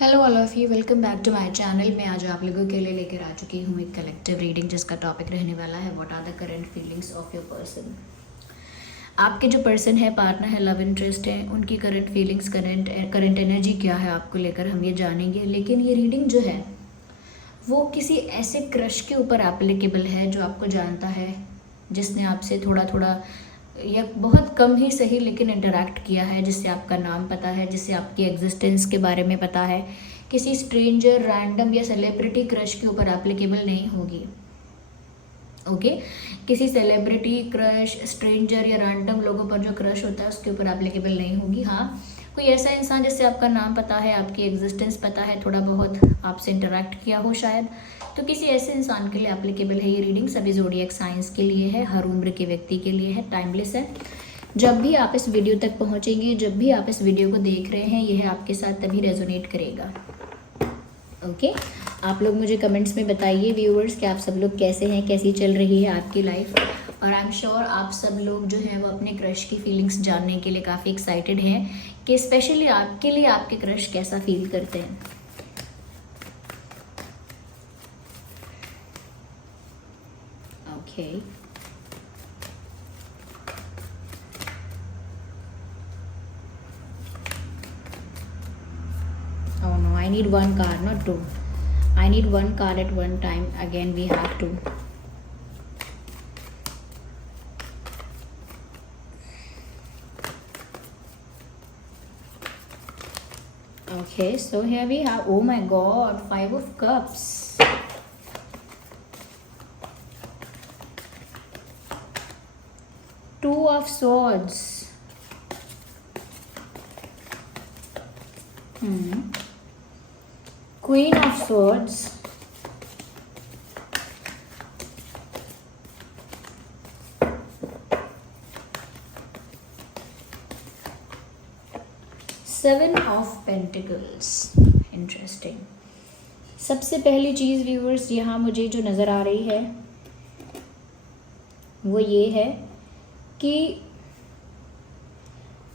Hello all of you, welcome back to my channel. मैं आज आप लोगों के लिए लेकर आ चुकी हूँ एक कलेक्टिव रीडिंग जिसका टॉपिक रहने वाला है what are the current feelings of your person. आपके जो पर्सन है, पार्टनर है, लव इंटरेस्ट है, उनकी करंट फीलिंग्स, करंट एनर्जी क्या है आपको लेकर हम ये जानेंगे। लेकिन ये रीडिंग जो है वो किसी ऐसे क्रश के ऊपर एप्लीकेबल है जो आपको जानता है, जिसने आपसे थोड़ा थोड़ा या बहुत कम ही सही लेकिन इंटरेक्ट किया है, जिससे आपका नाम पता है, जिससे आपकी एग्जिस्टेंस के बारे में पता है। किसी स्ट्रेंजर, रैंडम या सेलिब्रिटी क्रश के ऊपर एप्लीकेबल नहीं होगी। ओके किसी सेलिब्रिटी क्रश, स्ट्रेंजर या रैंडम लोगों पर जो क्रश होता है उसके ऊपर एप्लीकेबल नहीं होगी। हाँ, कोई ऐसा इंसान जिससे आपका नाम पता है, आपकी एग्जिस्टेंस पता है, थोड़ा बहुत आपसे इंटरेक्ट किया हो शायद, तो किसी ऐसे इंसान के लिए एप्लीकेबल है ये रीडिंग। सभी ज़ोडिएक साइंस के लिए है, हर उम्र के व्यक्ति के लिए है, टाइमलेस है। जब भी आप इस वीडियो तक पहुंचेंगे, जब भी आप इस वीडियो को देख रहे हैं, यह आपके साथ तभी रेजोनेट करेगा। ओके आप लोग मुझे कमेंट्स में बताइए व्यूअर्स कि आप सब लोग कैसे हैं, कैसी चल रही है आपकी लाइफ। और आई एम श्योर आप सब लोग जो हैं वो अपने क्रश की फीलिंग्स जानने के लिए काफ़ी एक्साइटेड हैं कि स्पेशली आपके लिए आपके क्रश कैसा फील करते हैं। Okay Oh no, I need one card, not two. I need one card at one time. Again, we have to. Okay, so here we have, oh my god, 5 of Cups. Two of Swords. Queen of Swords. Seven of Pentacles. Interesting. सबसे पहली चीज़ viewers यहाँ मुझे जो नज़र आ रही है वो ये है कि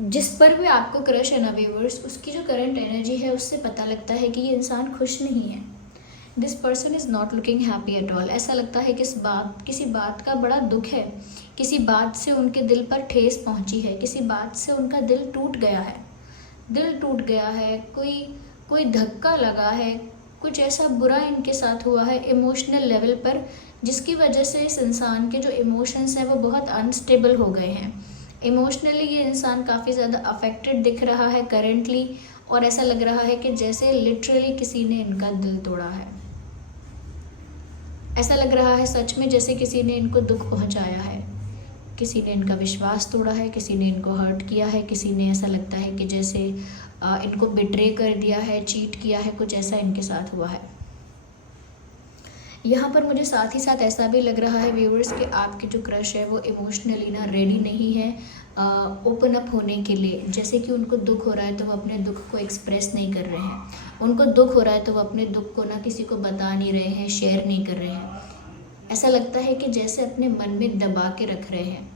जिस पर भी आपको क्रश है ना व्यूअर्स, उसकी जो करंट एनर्जी है उससे पता लगता है कि ये इंसान खुश नहीं है। This person is not looking happy at all. ऐसा लगता है कि किसी बात का बड़ा दुख है, किसी बात से उनके दिल पर ठेस पहुंची है, किसी बात से उनका दिल टूट गया है, कोई धक्का लगा है, कुछ ऐसा बुरा इनके साथ हुआ है इमोशनल लेवल पर, जिसकी वजह से इस इंसान के जो इमोशंस हैं वो बहुत अनस्टेबल हो गए हैं। इमोशनली ये इंसान काफ़ी ज़्यादा अफेक्टेड दिख रहा है करेंटली, और ऐसा लग रहा है कि जैसे लिटरली किसी ने इनका दिल तोड़ा है। ऐसा लग रहा है सच में जैसे किसी ने इनको दुख पहुंचाया है, किसी ने इनका विश्वास तोड़ा है, किसी ने इनको हर्ट किया है, किसी ने ऐसा लगता है कि जैसे इनको बिट्रे कर दिया है, चीट किया है, कुछ ऐसा इनके साथ हुआ है। यहाँ पर मुझे साथ ही साथ ऐसा भी लग रहा है व्यूअर्स कि आपकी जो क्रश है वो इमोशनली ना रेडी नहीं है ओपन अप होने के लिए। जैसे कि उनको दुख हो रहा है तो वो अपने दुख को एक्सप्रेस नहीं कर रहे हैं, उनको दुख हो रहा है तो वो अपने दुख को ना किसी को बता नहीं रहे हैं, शेयर नहीं कर रहे हैं। ऐसा लगता है कि जैसे अपने मन में दबा के रख रहे हैं,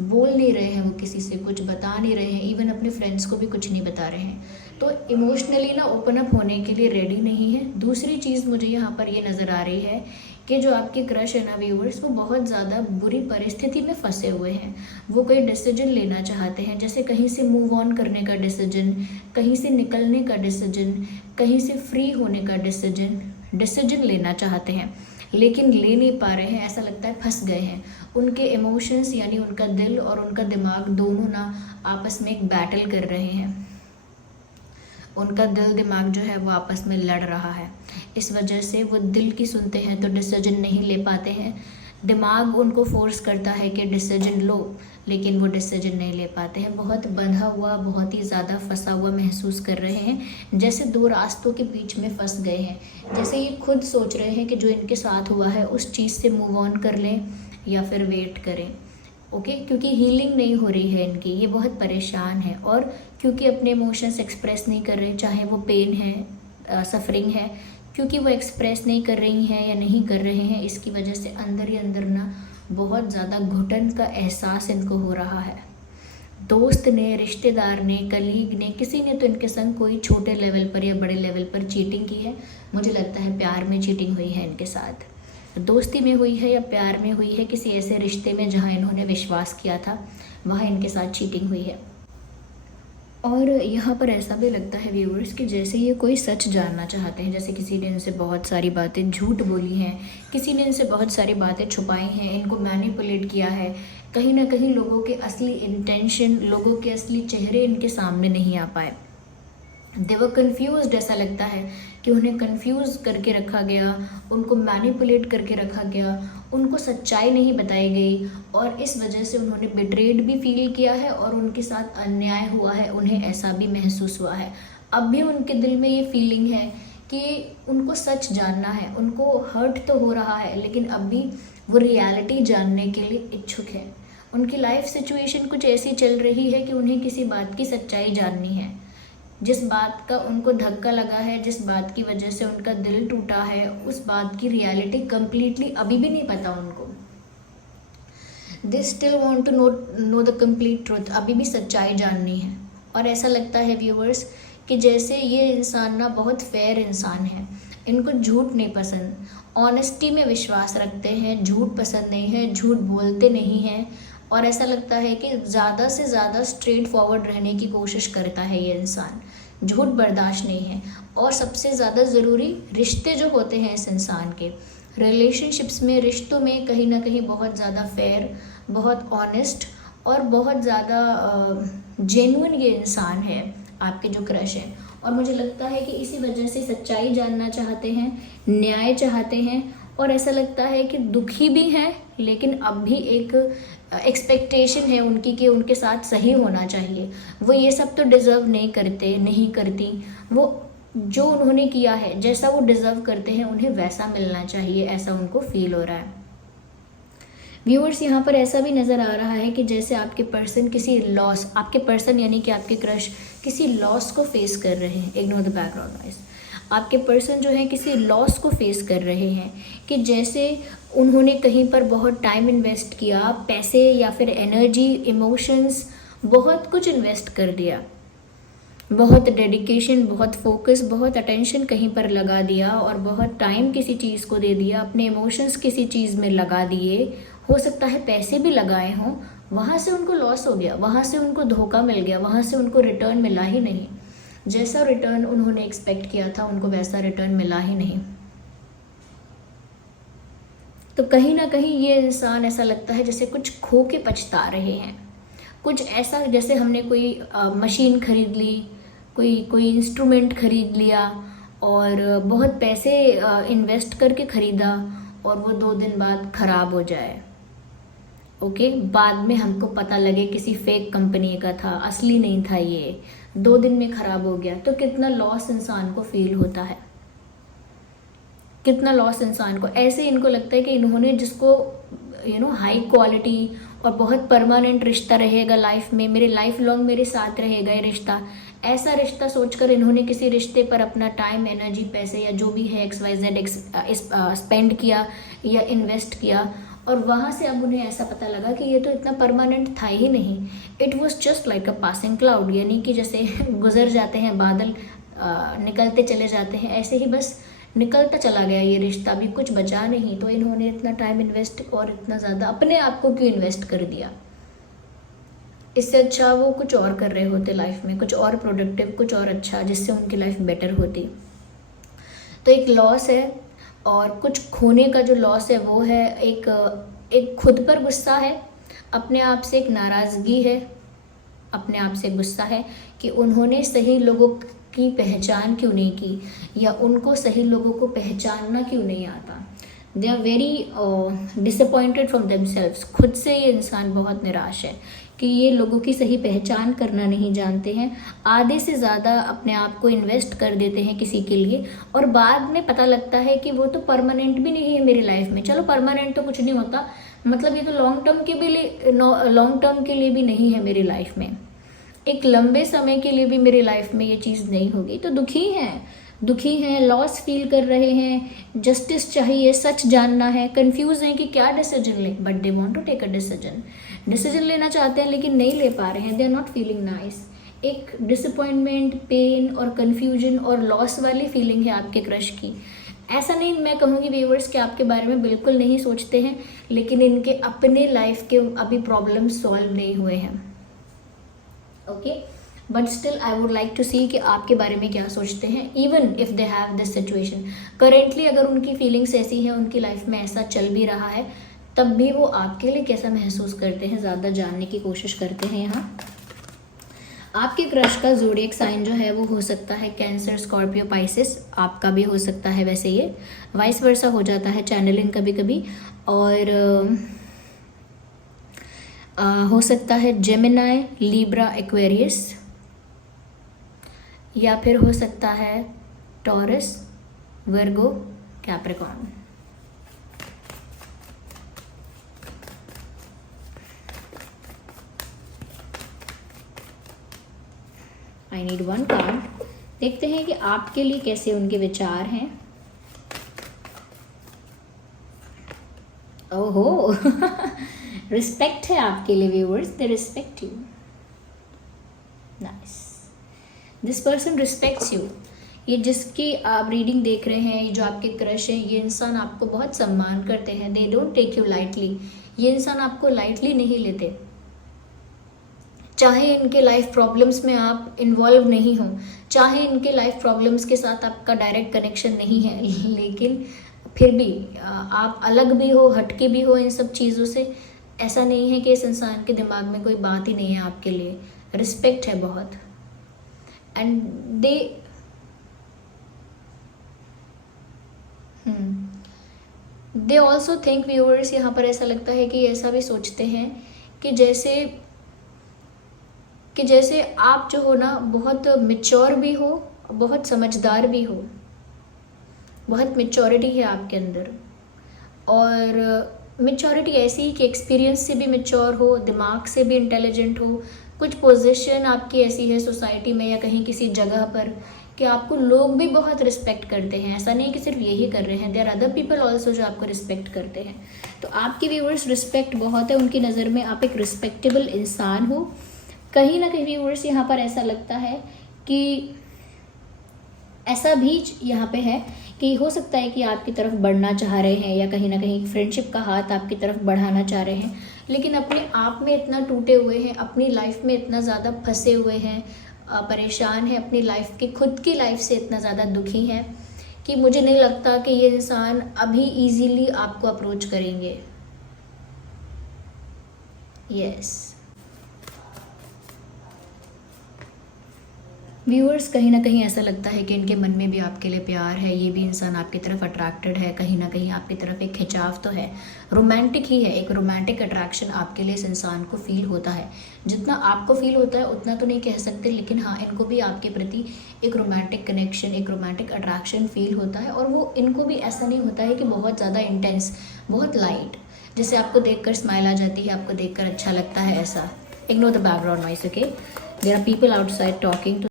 बोल नहीं रहे हैं, वो किसी से कुछ बता नहीं रहे हैं, इवन अपने फ्रेंड्स को भी कुछ नहीं बता रहे हैं। तो इमोशनली ना ओपन अप होने के लिए रेडी नहीं है। दूसरी चीज़ मुझे यहाँ पर ये नज़र आ रही है कि जो आपके क्रश है ना व्यूअर्स, वो बहुत ज़्यादा बुरी परिस्थिति में फंसे हुए हैं। वो कोई डिसीजन लेना चाहते हैं, जैसे कहीं से मूव ऑन करने का डिसीजन, कहीं से निकलने का डिसीजन, कहीं से फ्री होने का डिसीजन लेना चाहते हैं, लेकिन ले नहीं पा रहे हैं। ऐसा लगता है फंस गए हैं। उनके इमोशंस यानी उनका दिल और उनका दिमाग दोनों ना आपस में एक बैटल कर रहे हैं। उनका दिल दिमाग जो है वो आपस में लड़ रहा है। इस वजह से वो दिल की सुनते हैं तो डिसीजन नहीं ले पाते हैं, दिमाग उनको फोर्स करता है कि डिसीजन लो, लेकिन वो डिसीजन नहीं ले पाते हैं। बहुत बंधा हुआ, बहुत ही ज़्यादा फंसा हुआ महसूस कर रहे हैं, जैसे दो रास्तों के बीच में फंस गए हैं। जैसे ये खुद सोच रहे हैं कि जो इनके साथ हुआ है उस चीज़ से मूव ऑन कर लें या फिर वेट करें। ओके क्योंकि हीलिंग नहीं हो रही है इनकी, ये बहुत परेशान है, और क्योंकि अपने इमोशंस एक्सप्रेस नहीं कर रहे, चाहे वो पेन है, सफरिंग है, क्योंकि वो एक्सप्रेस नहीं कर रही हैं या नहीं कर रहे हैं, इसकी वजह से अंदर ही अंदर ना बहुत ज़्यादा घुटन का एहसास इनको हो रहा है। दोस्त ने, रिश्तेदार ने, कलीग ने, किसी ने तो इनके संग कोई छोटे लेवल पर या बड़े लेवल पर चीटिंग की है। मुझे लगता है प्यार में चीटिंग हुई है इनके साथ, दोस्ती में हुई है या प्यार में हुई है, किसी ऐसे रिश्ते में जहाँ इन्होंने विश्वास किया था वहाँ इनके साथ चीटिंग हुई है। और यहाँ पर ऐसा भी लगता है व्यूअर्स कि जैसे ये कोई सच जानना चाहते हैं, जैसे किसी ने इनसे बहुत सारी बातें झूठ बोली हैं, किसी ने इनसे बहुत सारी बातें छुपाई हैं, इनको मैनिपुलेट किया है। कहीं ना कहीं लोगों के असली इंटेंशन, लोगों के असली चेहरे इनके सामने नहीं आ पाए। दे वर कन्फ्यूज्ड, ऐसा लगता है कि उन्हें कंफ्यूज करके रखा गया, उनको मैनिपुलेट करके रखा गया, उनको सच्चाई नहीं बताई गई और इस वजह से उन्होंने बिट्रेड भी फील किया है और उनके साथ अन्याय हुआ है, उन्हें ऐसा भी महसूस हुआ है। अब भी उनके दिल में ये फीलिंग है कि उनको सच जानना है, उनको हर्ट तो हो रहा है लेकिन अब भी वो रियलिटी जानने के लिए इच्छुक है। उनकी लाइफ सिचुएशन कुछ ऐसी चल रही है कि उन्हें किसी बात की सच्चाई जाननी है। जिस बात का उनको धक्का लगा है, जिस बात की वजह से उनका दिल टूटा है, उस बात की रियलिटी कंप्लीटली अभी भी नहीं पता उनको। They still want to know the complete truth, अभी भी सच्चाई जाननी है। और ऐसा लगता है व्यूअर्स कि जैसे ये इंसान ना बहुत फेयर इंसान है, इनको झूठ नहीं पसंद, ऑनेस्टी में विश्वास रखते हैं, झूठ पसंद नहीं है, झूठ बोलते नहीं हैं और ऐसा लगता है कि ज़्यादा से ज़्यादा स्ट्रेट फॉरवर्ड रहने की कोशिश करता है ये इंसान, झूठ बर्दाश्त नहीं है। और सबसे ज़्यादा ज़रूरी रिश्ते जो होते हैं इस इंसान के, रिलेशनशिप्स में, रिश्तों में कहीं ना कहीं बहुत ज़्यादा फेयर, बहुत ऑनेस्ट और बहुत ज़्यादा जेन्युइन ये इंसान है, आपके जो क्रश है। और मुझे लगता है कि इसी वजह से सच्चाई जानना चाहते हैं, न्याय चाहते हैं और ऐसा लगता है कि दुखी भी हैं लेकिन अब भी एक एक्सपेक्टेशन है उनकी कि उनके साथ सही होना चाहिए। वो ये सब तो डिज़र्व नहीं करते, नहीं करती, वो जो उन्होंने किया है, जैसा वो डिज़र्व करते हैं उन्हें वैसा मिलना चाहिए, ऐसा उनको फील हो रहा है। व्यूअर्स, यहाँ पर ऐसा भी नज़र आ रहा है कि जैसे आपके पर्सन किसी लॉस, आपके पर्सन यानी कि आपके क्रश किसी लॉस को फेस कर रहे हैं। Ignore the background noise. आपके पर्सन जो है किसी लॉस को फेस कर रहे हैं कि जैसे उन्होंने कहीं पर बहुत टाइम इन्वेस्ट किया, पैसे या फिर एनर्जी, इमोशंस, बहुत कुछ इन्वेस्ट कर दिया, बहुत डेडिकेशन, बहुत फोकस, बहुत अटेंशन कहीं पर लगा दिया और बहुत टाइम किसी चीज़ को दे दिया, अपने इमोशंस किसी चीज़ में लगा दिए, हो सकता है पैसे भी लगाए हों, वहाँ से उनको लॉस हो गया, वहाँ से उनको धोखा मिल गया, वहाँ से उनको रिटर्न मिला ही नहीं। जैसा रिटर्न उन्होंने एक्सपेक्ट किया था उनको वैसा रिटर्न मिला ही नहीं। तो कहीं ना कहीं ये इंसान, ऐसा लगता है जैसे कुछ खो के पछता रहे हैं, कुछ ऐसा जैसे हमने कोई मशीन खरीद ली, कोई इंस्ट्रूमेंट खरीद लिया और बहुत पैसे इन्वेस्ट करके ख़रीदा और वो 2 दिन बाद ख़राब हो जाए। ओके, बाद में हमको पता लगे किसी फेक कंपनी का था, असली नहीं था, ये 2 दिन में ख़राब हो गया, तो कितना लॉस इंसान को फील होता है, कितना लॉस इंसान को। ऐसे इनको लगता है कि इन्होंने जिसको हाई क्वालिटी और बहुत परमानेंट रिश्ता रहेगा लाइफ में, मेरे लाइफ लॉन्ग मेरे साथ रहेगा ये रिश्ता, ऐसा रिश्ता सोचकर इन्होंने किसी रिश्ते पर अपना टाइम, एनर्जी, पैसे या जो भी है XYZ स्पेंड किया या इन्वेस्ट किया और वहाँ से अब उन्हें ऐसा पता लगा कि ये तो इतना परमानेंट था ही नहीं। It was just like a passing cloud, यानी कि जैसे गुजर जाते हैं बादल, निकलते चले जाते हैं, ऐसे ही बस निकलता चला गया ये रिश्ता, भी कुछ बचा नहीं। तो इन्होंने इतना टाइम इन्वेस्ट और इतना ज़्यादा अपने आप को क्यों इन्वेस्ट कर दिया? इससे अच्छा वो कुछ और कर रहे होते लाइफ में, कुछ और प्रोडक्टिव, कुछ और अच्छा, जिससे उनकी लाइफ बेटर होती। तो एक लॉस है और कुछ खोने का जो लॉस है वो है एक खुद पर गुस्सा है, अपने आप से एक नाराज़गी है, अपने आप से गुस्सा है कि उन्होंने सही लोगों की पहचान क्यों नहीं की या उनको सही लोगों को पहचानना क्यों नहीं आता। They are very disappointed from themselves. खुद से ये इंसान बहुत निराश है कि ये लोगों की सही पहचान करना नहीं जानते हैं, आधे से ज़्यादा अपने आप को इन्वेस्ट कर देते हैं किसी के लिए और बाद में पता लगता है कि वो तो परमानेंट भी नहीं है मेरी लाइफ में। चलो परमानेंट तो कुछ नहीं होता, मतलब ये तो लॉन्ग टर्म के लिए भी नहीं है मेरी लाइफ में, एक लंबे समय के लिए भी मेरी लाइफ में ये चीज़ नहीं होगी। तो दुखी हैं, दुखी हैं, लॉस फील कर रहे हैं, जस्टिस चाहिए, सच जानना है, कंफ्यूज हैं कि क्या डिसीजन लें, but they want to take a decision लेना चाहते हैं लेकिन नहीं ले पा रहे हैं, they are not feeling nice. एक डिसअपॉइंटमेंट, पेन और कन्फ्यूजन और लॉस वाली फीलिंग है आपके क्रश की। ऐसा नहीं मैं कहूँगी व्यूवर्स कि आपके बारे में बिल्कुल नहीं सोचते हैं, लेकिन इनके अपने लाइफ के अभी प्रॉब्लम सॉल्व नहीं हुए हैं, okay. But still I would like to see कि आपके बारे में क्या सोचते हैं, even if they have this situation currently. अगर उनकी फीलिंग्स ऐसी हैं, उनकी लाइफ में ऐसा चल भी रहा है, तब भी वो आपके लिए कैसा महसूस करते हैं, ज़्यादा जानने की कोशिश करते हैं। यहाँ आपके क्रश का ज़ोडिएक साइन जो है वो हो सकता है कैंसर, स्कॉर्पियो, पाइसिस, आपका भी हो सकता है, वैसे ये वाइस वर्सा हो जाता है, चैनलिंग कभी कभी। और हो सकता है जेमिनाई, लिब्रा, एक्वेरियस, या फिर हो सकता है taurus, Virgo, Capricorn. I need one card. देखते हैं कि आपके लिए कैसे उनके विचार हैं। ओहो रिस्पेक्ट है आपके लिए viewers, they respect you, nice. This person respects you. ये जिसकी आप रीडिंग देख रहे हैं, ये जो आपके क्रश हैं, ये इंसान आपको बहुत सम्मान करते हैं, they don't take you lightly. ये इंसान आपको लाइटली नहीं लेते, चाहे इनके लाइफ प्रॉब्लम्स में आप इन्वॉल्व नहीं हो, चाहे इनके लाइफ प्रॉब्लम्स के साथ आपका डायरेक्ट कनेक्शन नहीं है, लेकिन फिर भी आप अलग भी हो, हटके भी हो इन सब चीज़ों से। ऐसा नहीं है कि इस इंसान के दिमाग में कोई बात ही नहीं है आपके लिए, रिस्पेक्ट है बहुत। And they also think viewers, यहाँ पर ऐसा लगता है कि ऐसा भी सोचते हैं कि जैसे आप जो हो ना बहुत मैच्योर भी हो, बहुत समझदार भी हो, बहुत मैच्योरिटी है आपके अंदर। और मैच्योरिटी ऐसी कि एक्सपीरियंस से भी मैच्योर हो, दिमाग से भी इंटेलिजेंट हो। कुछ पोजीशन आपकी ऐसी है सोसाइटी में या कहीं किसी जगह पर कि आपको लोग भी बहुत रिस्पेक्ट करते हैं। ऐसा नहीं कि सिर्फ यही कर रहे हैं, there are other people also जो आपको रिस्पेक्ट करते हैं। तो आपकी व्यूअर्स रिस्पेक्ट बहुत है उनकी नज़र में, आप एक रिस्पेक्टेबल इंसान हो। कहीं ना कहीं व्यूअर्स यहाँ पर ऐसा लगता है कि ऐसा भी यहाँ पे है कि हो सकता है कि आपकी तरफ बढ़ना चाह रहे हैं या कहीं ना कहीं फ्रेंडशिप का हाथ आपकी तरफ बढ़ाना चाह रहे हैं, लेकिन अपने आप में इतना टूटे हुए हैं, अपनी लाइफ में इतना ज़्यादा फंसे हुए हैं, परेशान हैं अपनी लाइफ की, खुद की लाइफ से इतना ज़्यादा दुखी हैं कि मुझे नहीं लगता कि ये इंसान अभी इजीली आपको अप्रोच करेंगे। यस व्यूअर्स, कहीं ना कहीं ऐसा लगता है कि इनके मन में भी आपके लिए प्यार है, ये भी इंसान आपकी तरफ अट्रैक्टेड है, कहीं ना कहीं आपकी तरफ एक खिंचाव तो है, रोमांटिक ही है, एक रोमांटिक अट्रैक्शन आपके लिए इस इंसान को फील होता है। जितना आपको फील होता है उतना तो नहीं कह सकते, लेकिन हाँ इनको भी आपके प्रति एक रोमांटिक कनेक्शन, एक रोमांटिक अट्रैक्शन फील होता है। और वो इनको भी ऐसा नहीं होता है कि बहुत ज़्यादा इंटेंस, बहुत लाइट, जैसे आपको देखकर स्माइल आ जाती है, आपको देखकर अच्छा लगता है, ऐसा। Ignore the background noise, okay, there are people outside talking.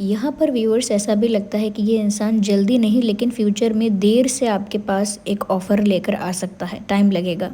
यहाँ पर व्यूअर्स ऐसा भी लगता है कि ये इंसान जल्दी नहीं लेकिन फ्यूचर में देर से आपके पास एक ऑफ़र लेकर आ सकता है, टाइम लगेगा।